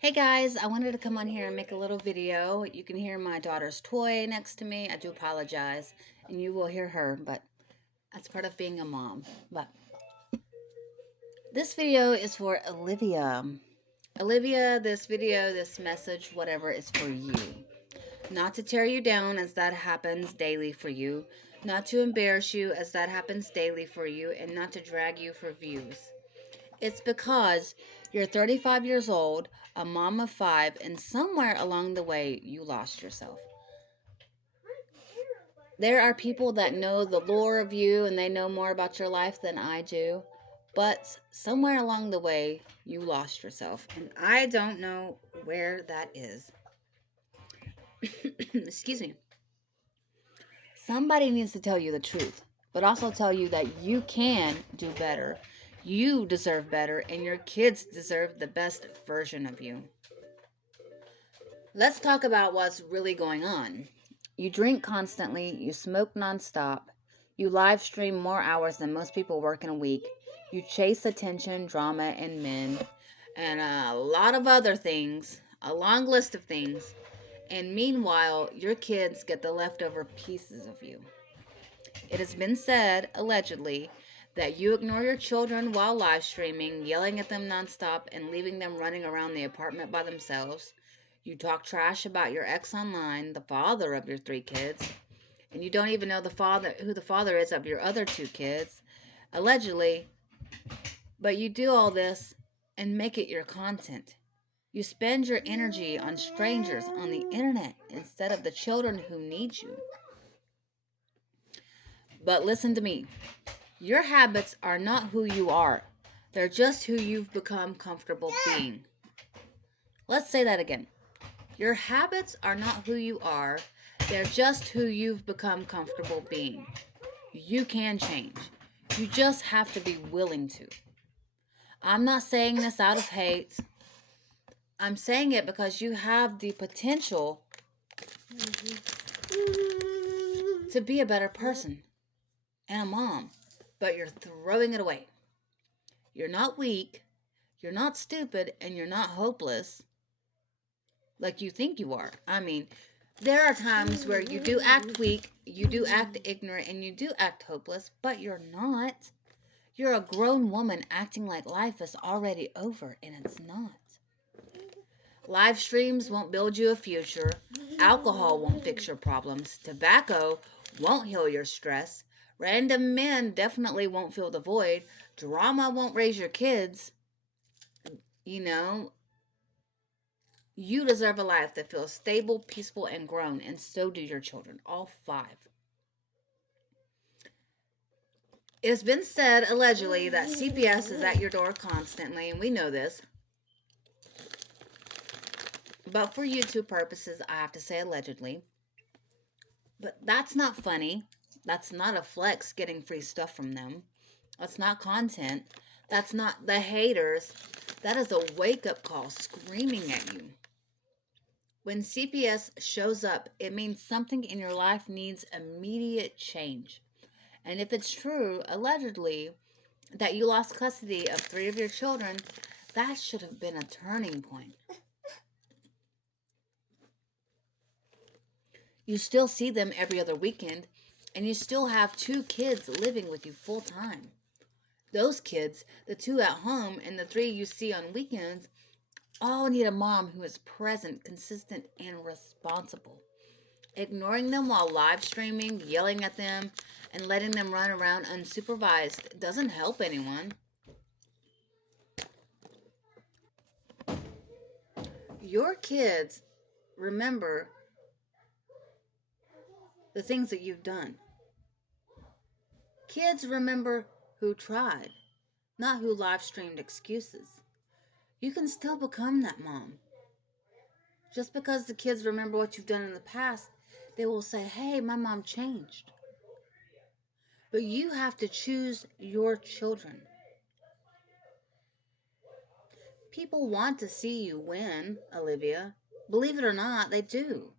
Hey guys, I wanted to come on here and make a little video. You can hear my daughter's toy next to me. I do apologize, and you will hear her, but that's part of being a mom. But this video is for Olivia. Olivia, this video, this message, whatever, is for you. Not to tear you down as that happens daily for you, not to embarrass you as that happens daily for you, and not to drag you for views. It's because you're 35 years old, a mom of five, and somewhere along the way you lost yourself. There are people that know the lore of you and they know more about your life than I do, but somewhere along the way you lost yourself, and I don't know where that is. Excuse me. Somebody needs to tell you the truth, but also tell you that you can do better. You deserve better, and your kids deserve the best version of you. Let's talk about what's really going on. You drink constantly, you smoke nonstop, you live stream more hours than most people work in a week, you chase attention, drama, and men, and a lot of other things, a long list of things. And meanwhile, your kids get the leftover pieces of you. It has been said, allegedly, that you ignore your children while live streaming, yelling at them nonstop, and leaving them running around the apartment by themselves. You talk trash about your ex online, the father of your three kids, and you don't even know who the father is of your other two kids, allegedly. But you do all this and make it your content. You spend your energy on strangers on the internet instead of the children who need you. But listen to me. Your habits are not who you are. They're just who you've become comfortable being. Let's say that again. Your habits are not who you are. They're just who you've become comfortable being. You can change. You just have to be willing to. I'm not saying this out of hate. I'm saying it because you have the potential to be a better person and a mom, but you're throwing it away. You're not weak, you're not stupid, and you're not hopeless like you think you are. I mean, there are times where you do act weak, you do act ignorant, and you do act hopeless, but you're not. You're a grown woman acting like life is already over, and it's not. Live streams won't build you a future. Alcohol won't fix your problems. Tobacco won't heal your stress. Random men definitely won't fill the void. Drama won't raise your kids. You know, you deserve a life that feels stable, peaceful, and grown, and so do your children, all five. It's been said, allegedly, that CPS is at your door constantly, and we know this. But for YouTube purposes, I have to say allegedly. But that's not funny. That's not a flex getting free stuff from them. That's not content. That's not the haters. That is a wake up call screaming at you. When CPS shows up, it means something in your life needs immediate change. And if it's true, allegedly, that you lost custody of three of your children, that should have been a turning point. You still see them every other weekend, and you still have two kids living with you full time. Those kids, the two at home and the three you see on weekends, all need a mom who is present, consistent, and responsible. Ignoring them while live streaming, yelling at them, and letting them run around unsupervised doesn't help anyone. Your kids remember the things that you've done. Kids remember who tried, not who live streamed excuses. You can still become that mom. Just because the kids remember what you've done in the past, they will say, hey, my mom changed. But you have to choose your children. People want to see you win, Olivia. Believe it or not, they do.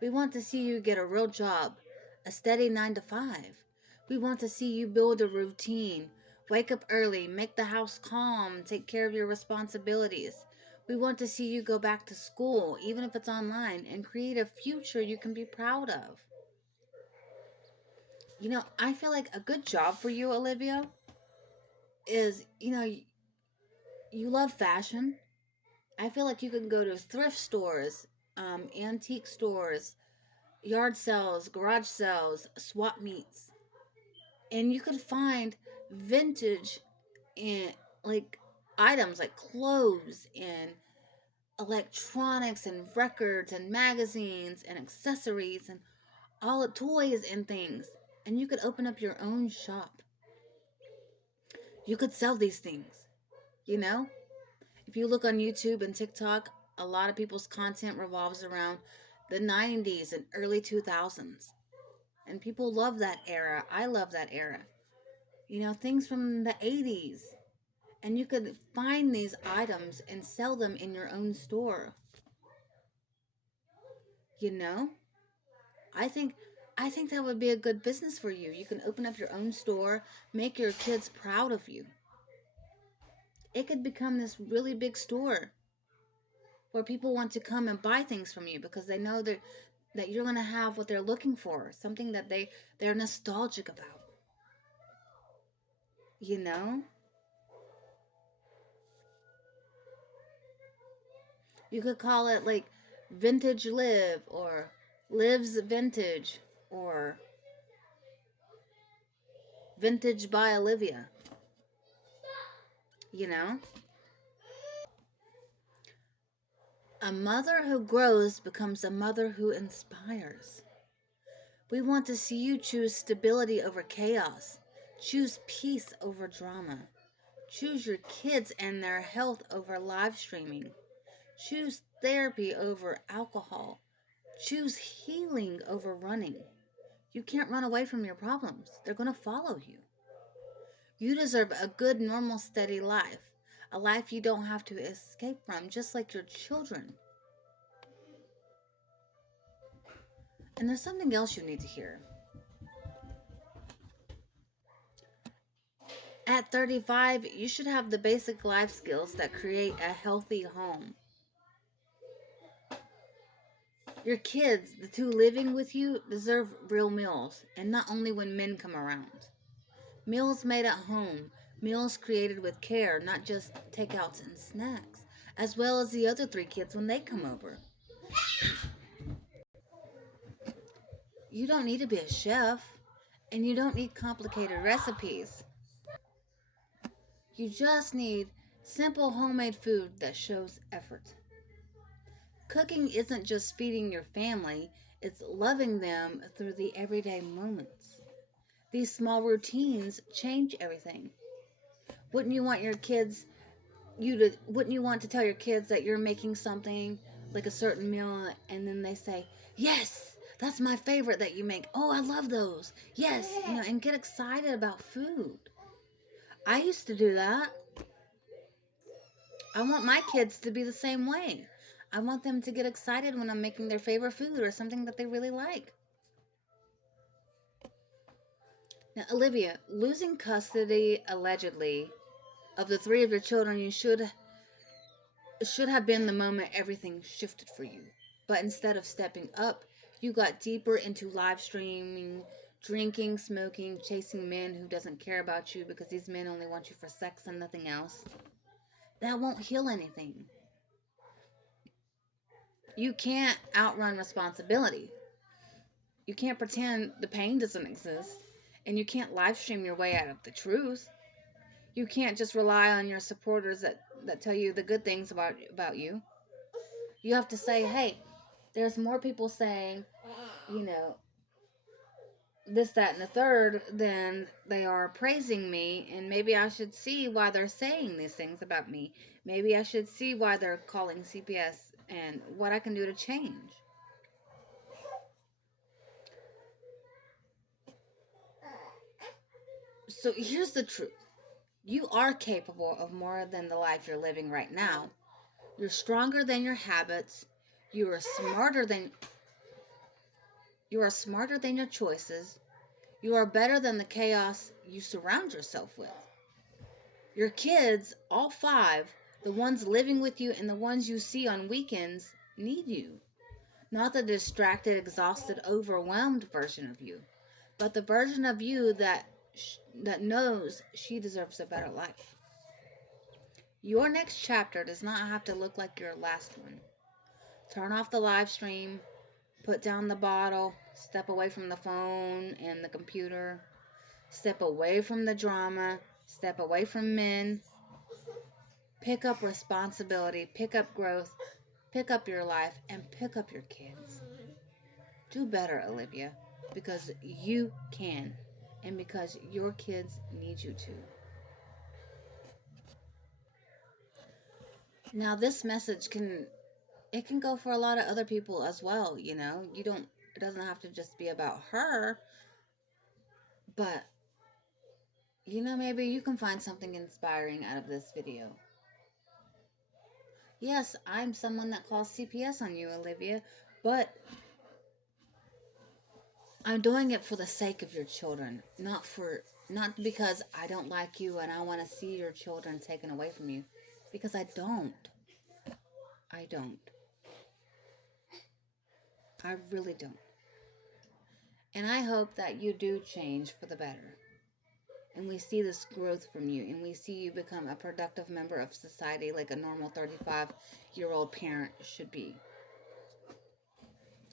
We want to see you get a real job, a steady 9 to 5. We want to see you build a routine, wake up early, make the house calm, take care of your responsibilities. We want to see you go back to school, even if it's online, and create a future you can be proud of. I feel like a good job for you, Olivia, is, you love fashion. I feel like you can go to thrift stores, antique stores, yard sales, garage sales, swap meets, and you could find vintage and like items like clothes and electronics and records and magazines and accessories and all the toys and things. And you could open up your own shop. You could sell these things, you know? If you look on YouTube and TikTok, a lot of people's content revolves around the 90s and early 2000s. And people love that era. I love that era. Things from the 80s. And you could find these items and sell them in your own store. You know? I think I think that would be a good business for you. You can open up your own store, make your kids proud of you. It could become this really big store where people want to come and buy things from you because they know that you're going to have what they're looking for, something that they're nostalgic about. You know? You could call it like Vintage Live or Lives Vintage or Vintage by Olivia. You know? A mother who grows becomes a mother who inspires. We want to see you choose stability over chaos. Choose peace over drama. Choose your kids and their health over live streaming. Choose therapy over alcohol. Choose healing over running. You can't run away from your problems, they're going to follow you. You deserve a good, normal, steady life. A life you don't have to escape from, just like your children. And there's something else you need to hear. At 35, you should have the basic life skills that create a healthy home. Your kids, the two living with you, deserve real meals, and not only when men come around. Meals made at home, meals created with care, not just takeouts and snacks, as well as the other three kids when they come over. You don't need to be a chef, and you don't need complicated recipes. You just need simple homemade food that shows effort. Cooking isn't just feeding your family, it's loving them through the everyday moments. These small routines change everything. Wouldn't you want your kids wouldn't you want to tell your kids that you're making something like a certain meal and then they say, "Yes, that's my favorite that you make. Oh, I love those." Yes, and get excited about food. I used to do that. I want my kids to be the same way. I want them to get excited when I'm making their favorite food or something that they really like. Now, Olivia, losing custody allegedly of the three of your children, you should have been the moment everything shifted for you. But instead of stepping up, you got deeper into live streaming, drinking, smoking, chasing men who doesn't care about you because these men only want you for sex and nothing else. That won't heal anything. You can't outrun responsibility. You can't pretend the pain doesn't exist. And you can't live stream your way out of the truth. You can't just rely on your supporters that tell you the good things about you. You have to say, hey, there's more people saying, you know, this, that, and the third than they are praising me. And maybe I should see why they're saying these things about me. Maybe I should see why they're calling CPS and what I can do to change. So here's the truth. You are capable of more than the life you're living right now. You're stronger than your habits. You are smarter than you are smarter than your choices. You are better than the chaos you surround yourself with. Your kids, all five, The ones living with you and the ones you see on weekends need you. Not the distracted, exhausted, overwhelmed version of you, but the version of you that knows she deserves a better life. Your next chapter does not have to look like your last one. Turn off the live stream, put down the bottle, step away from the phone and the computer, step away from the drama, step away from men, pick up responsibility, pick up growth, pick up your life, and pick up your kids. Do better, Olivia, because you can, and because your kids need you to. Now, this message can go for a lot of other people as well, you know. It doesn't have to just be about her, but maybe you can find something inspiring out of this video. Yes, I'm someone that calls CPS on you, Olivia, but I'm doing it for the sake of your children, not because I don't like you and I want to see your children taken away from you, because I don't. I don't. I really don't. And I hope that you do change for the better. And we see this growth from you, and we see you become a productive member of society like a normal 35-year-old parent should be.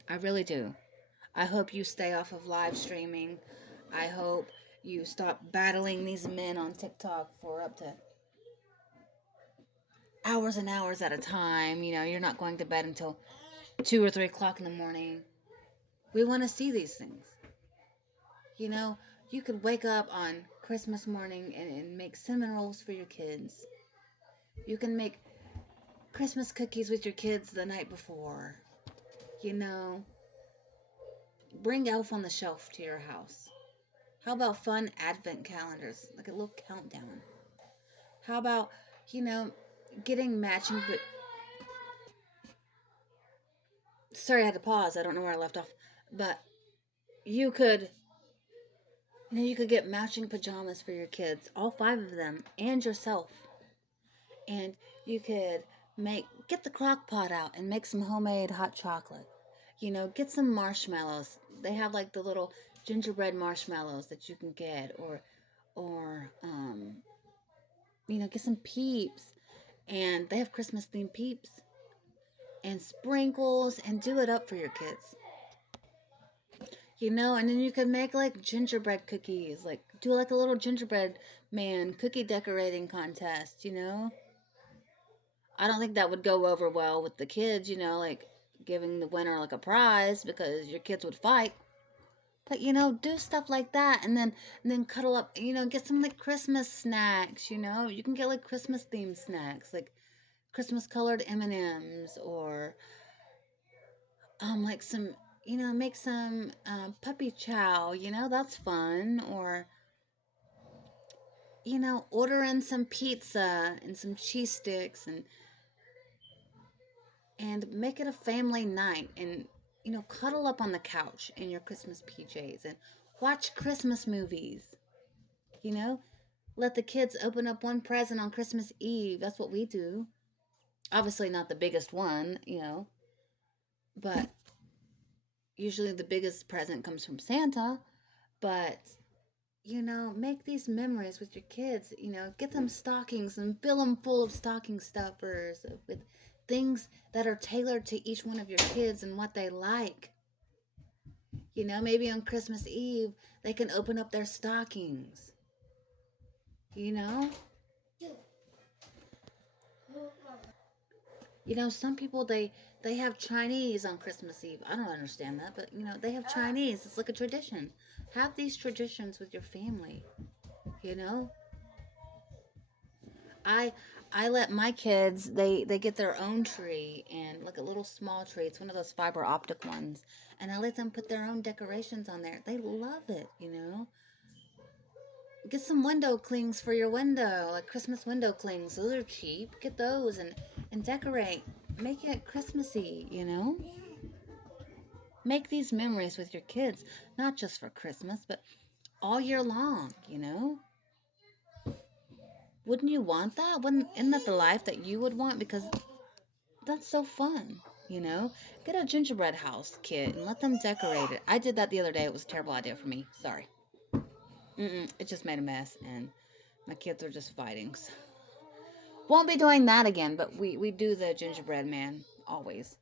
I really do. I hope you stay off of live streaming. I hope you stop battling these men on TikTok for up to hours and hours at a time. You're not going to bed until 2 or 3 o'clock in the morning. We want to see these things. You could wake up on Christmas morning and make cinnamon rolls for your kids. You can make Christmas cookies with your kids the night before. Bring Elf on the Shelf to your house. How about fun advent calendars, like a little countdown? How about, getting matching, but sorry, I had to pause. I don't know where I left off. But you could, you could get matching pajamas for your kids, all 5 of them, and yourself. And you could get the crock pot out and make some homemade hot chocolate. Get some marshmallows. They have like the little gingerbread marshmallows that you can get, or get some peeps. And they have Christmas themed peeps and sprinkles, and do it up for your kids. And then you could make like gingerbread cookies, like do like a little gingerbread man cookie decorating contest. I don't think that would go over well with the kids, like giving the winner like a prize because your kids would fight. But do stuff like that, and then cuddle up, get some like Christmas snacks, You can get like Christmas themed snacks, like Christmas colored M&Ms, or like some, make some puppy chow, that's fun. Or order in some pizza and some cheese sticks, and make it a family night, and cuddle up on the couch in your Christmas PJs and watch Christmas movies. you know Let the kids open up one present on Christmas Eve. That's what we do. Obviously not the biggest one, but usually the biggest present comes from Santa. But make these memories with your kids. Get them stockings and fill them full of stocking stuffers with things that are tailored to each one of your kids and what they like. Maybe on Christmas Eve they can open up their stockings. You know? Some people they have Chinese on Christmas Eve. I don't understand that, but they have Chinese. It's like a tradition. Have these traditions with your family. You know? I I let my kids, they get their own tree, and like a little small tree. It's one of those fiber optic ones. And I let them put their own decorations on there. They love it. Get some window clings for your window, like Christmas window clings. Those are cheap. Get those and decorate. Make it Christmassy. Make these memories with your kids, not just for Christmas, but all year long. Wouldn't you want that? Isn't that the life that you would want? Because that's so fun, you know? Get a gingerbread house kit and let them decorate it. I did that the other day. It was a terrible idea for me. Sorry. It just made a mess, and my kids were just fighting. So. Won't be doing that again, but we do the gingerbread man always.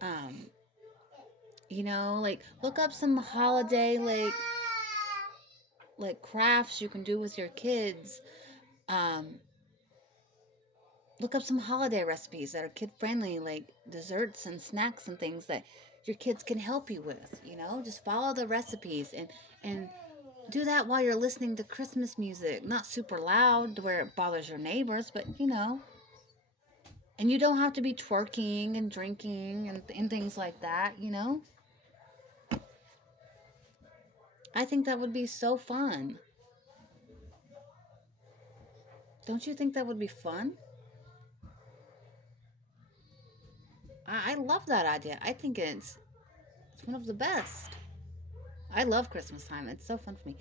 Um, like look up some holiday like crafts you can do with your kids. Um, Look up some holiday recipes that are kid friendly, like desserts and snacks and things that your kids can help you with. Just follow the recipes and do that while you're listening to Christmas music, not super loud to where it bothers your neighbors, but and you don't have to be twerking and drinking and things like that. I think that would be so fun. Don't you think that would be fun? I love that idea. I think it's one of the best. I love Christmas time. It's so fun for me.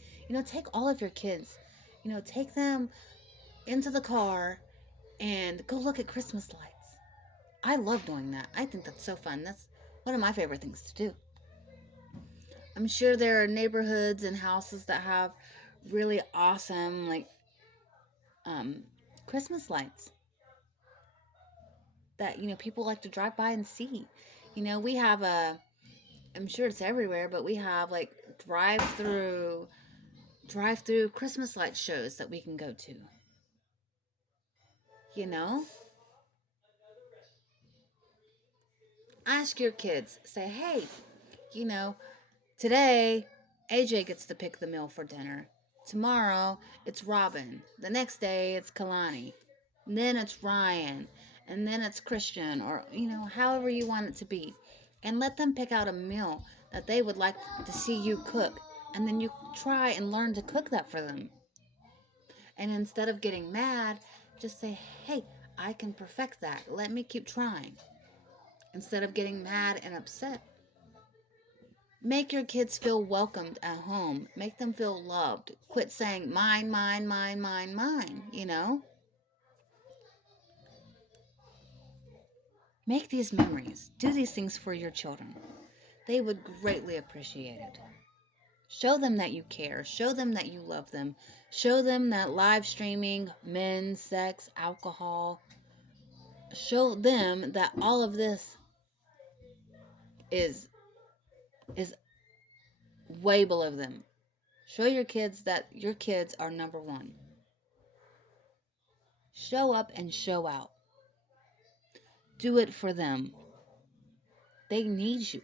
Take all of your kids, take them into the car and go look at Christmas lights. I love doing that. I think that's so fun. That's one of my favorite things to do. I'm sure there are neighborhoods and houses that have really awesome um Christmas lights that people like to drive by and see. We have a I'm sure it's everywhere, but we have like drive through Christmas light shows that we can go to. You know, ask your kids. Say, hey, you know, today AJ gets to pick the meal for dinner. Tomorrow it's Robin. The next day it's Kalani. And then it's Ryan. And then it's Christian, or however you want it to be. And let them pick out a meal that they would like to see you cook. And then you try and learn to cook that for them. And instead of getting mad, just say, hey, I can perfect that. Let me keep trying. Instead of getting mad and upset. Make your kids feel welcomed at home. Make them feel loved. Quit saying mine, mine, mine, mine, mine. Make these memories. Do these things for your children. They would greatly appreciate it. Show them that you care. Show them that you love them. Show them that live streaming, men, sex, alcohol, show them that all of this is is way below them. Show your kids that your kids are number one. Show up and show out. Do it for them. They need you.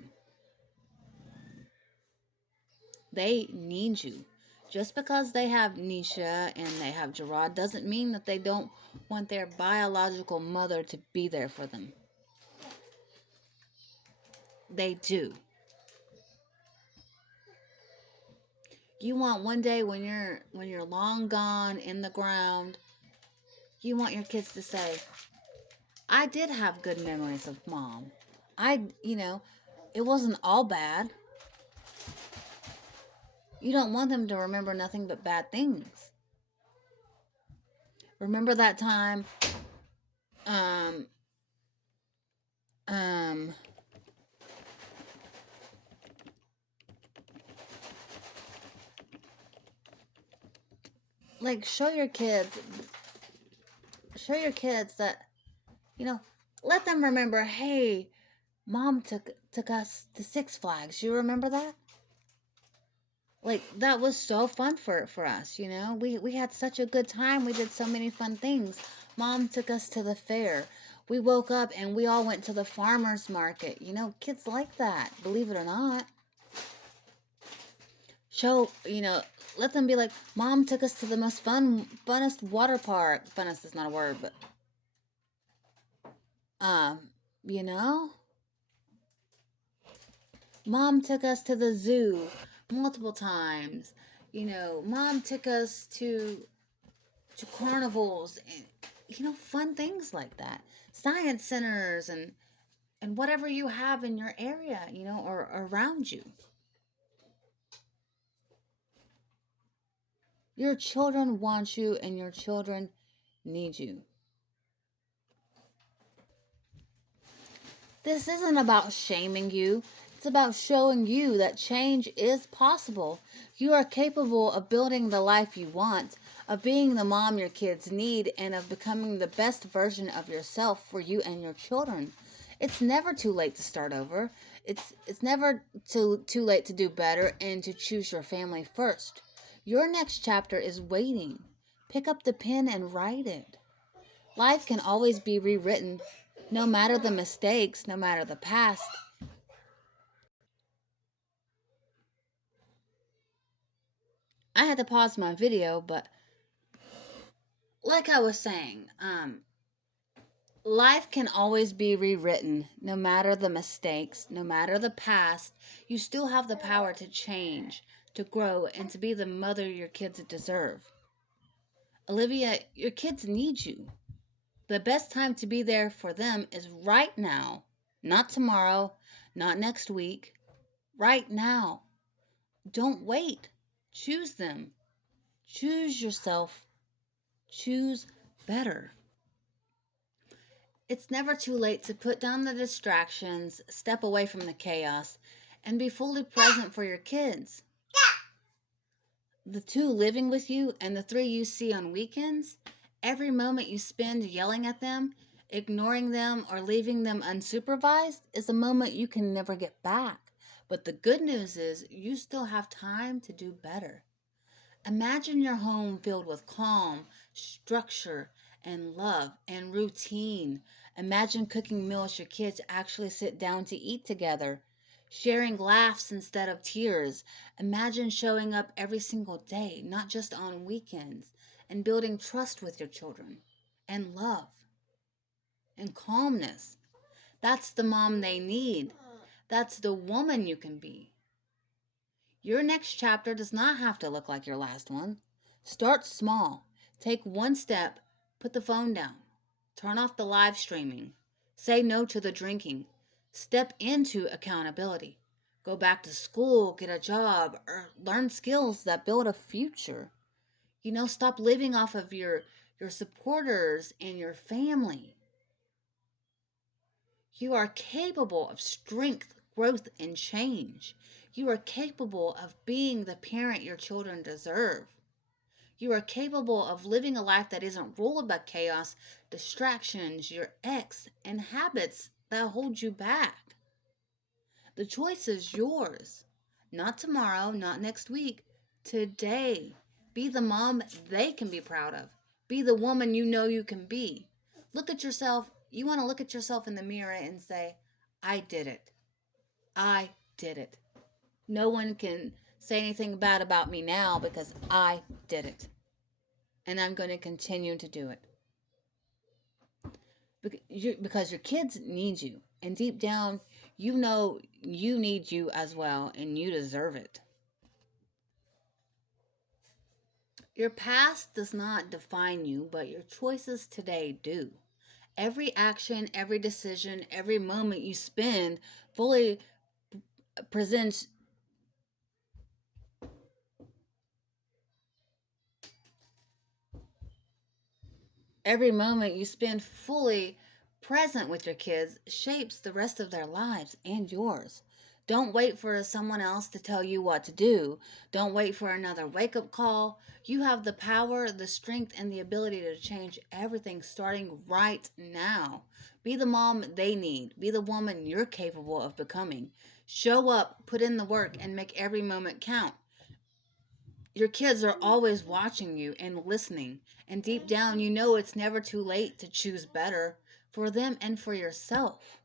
They need you. Just because they have Nisha and they have Gerard doesn't mean that they don't want their biological mother to be there for them. They do. You want one day when you're long gone in the ground, you want your kids to say, I did have good memories of mom. It wasn't all bad. You don't want them to remember nothing but bad things. Remember that time, um, um, like show your kids that, you know, let them remember, hey, mom took us to Six Flags. You remember that? Like that was so fun for us. We had such a good time. We did so many fun things. Mom took us to the fair. We woke up and we all went to the farmers market. Kids like that, believe it or not. Show, let them be like, mom took us to the most funnest water park. Funnest is not a word, but um you know mom took us to the zoo multiple times. Mom took us to carnivals and fun things like that, science centers, and whatever you have in your area, or around you. Your children want you, and your children need you. This isn't about shaming you. It's about showing you that change is possible. You are capable of building the life you want, of being the mom your kids need, and of becoming the best version of yourself for you and your children. It's never too late to start over. It's never too late to do better and to choose your family first. Your next chapter is waiting. Pick up the pen and write it. Life can always be rewritten, no matter the mistakes, no matter the past. I had to pause my video, but like I was saying, life can always be rewritten, no matter the mistakes, no matter the past. You still have the power to change, to grow, and to be the mother your kids deserve. Olivia, your kids need you. The best time to be there for them is right now, not tomorrow, not next week, right now. Don't wait. Choose them. Choose yourself. Choose better. It's never too late to put down the distractions, step away from the chaos, and be fully present for your kids. The two living with you and the three you see on weekends, every moment you spend yelling at them, ignoring them, or leaving them unsupervised is a moment you can never get back. But the good news is you still have time to do better. Imagine your home filled with calm, structure, and love and routine. Imagine cooking meals your kids actually sit down to eat together, sharing laughs instead of tears. Imagine showing up every single day, not just on weekends, and building trust with your children, and love, and calmness. That's the mom they need. That's the woman you can be. Your next chapter does not have to look like your last one. Start small. Take one step. Put the phone down. Turn off the live streaming. Say no to the drinking. Step into accountability. Go back to school, get a job, or learn skills that build a future. Stop living off of your supporters and your family. You are capable of strength, growth, and change. You are capable of being the parent your children deserve. You are capable of living a life that isn't ruled by chaos, distractions, your ex, and habits that hold you back. The choice is yours. Not tomorrow, not next week. Today. Be the mom they can be proud of. Be the woman you know you can be. Look at yourself. You want to look at yourself in the mirror and say, I did it. I did it. No one can say anything bad about me now because I did it. And I'm going to continue to do it. Because your kids need you. And deep down, you know you need you as well and you deserve it. Your past does not define you, but your choices today do. Every action, every decision, every moment you spend fully presents every moment you spend fully present with your kids shapes the rest of their lives and yours. Don't wait for someone else to tell you what to do. Don't wait for another wake up call. You have the power, the strength, and the ability to change everything starting right now. Be the mom they need. Be the woman you're capable of becoming. Show up, put in the work, and make every moment count. Your kids are always watching you and listening, and deep down, you know it's never too late to choose better for them and for yourself.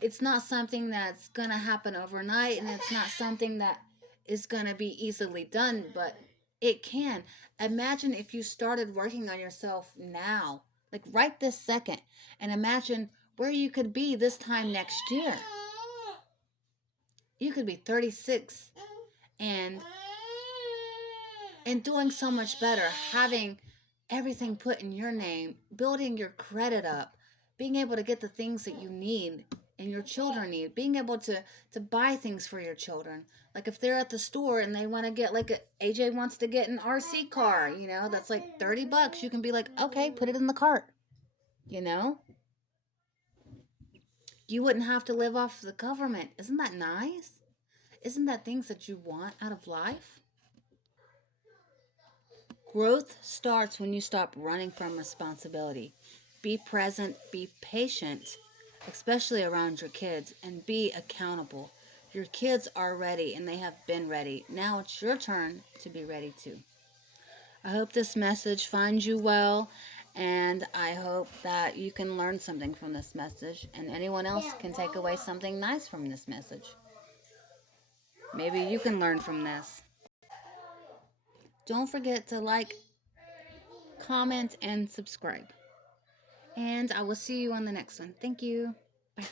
It's not something that's going to happen overnight, and it's not something that is going to be easily done, but it can. Imagine if you started working on yourself now, like right this second, and imagine where you could be this time next year. You could be 36 and doing so much better, having everything put in your name, building your credit up, being able to get the things that you need and your children need. Being able to buy things for your children. Like if they're at the store and they want to get like AJ wants to get an RC car, that's like $30. You can be like, okay, put it in the cart. You know, you wouldn't have to live off the government. Isn't that nice? Isn't that things that you want out of life? Growth starts when you stop running from responsibility. Be present, be patient, especially around your kids, and be accountable. Your kids are ready and they have been ready. Now it's your turn to be ready too. I hope this message finds you well, and I hope that you can learn something from this message, and anyone else can take away something nice from this message. Maybe you can learn from this. Don't forget to like, comment, and subscribe. And I will see you on the next one. Thank you. Bye.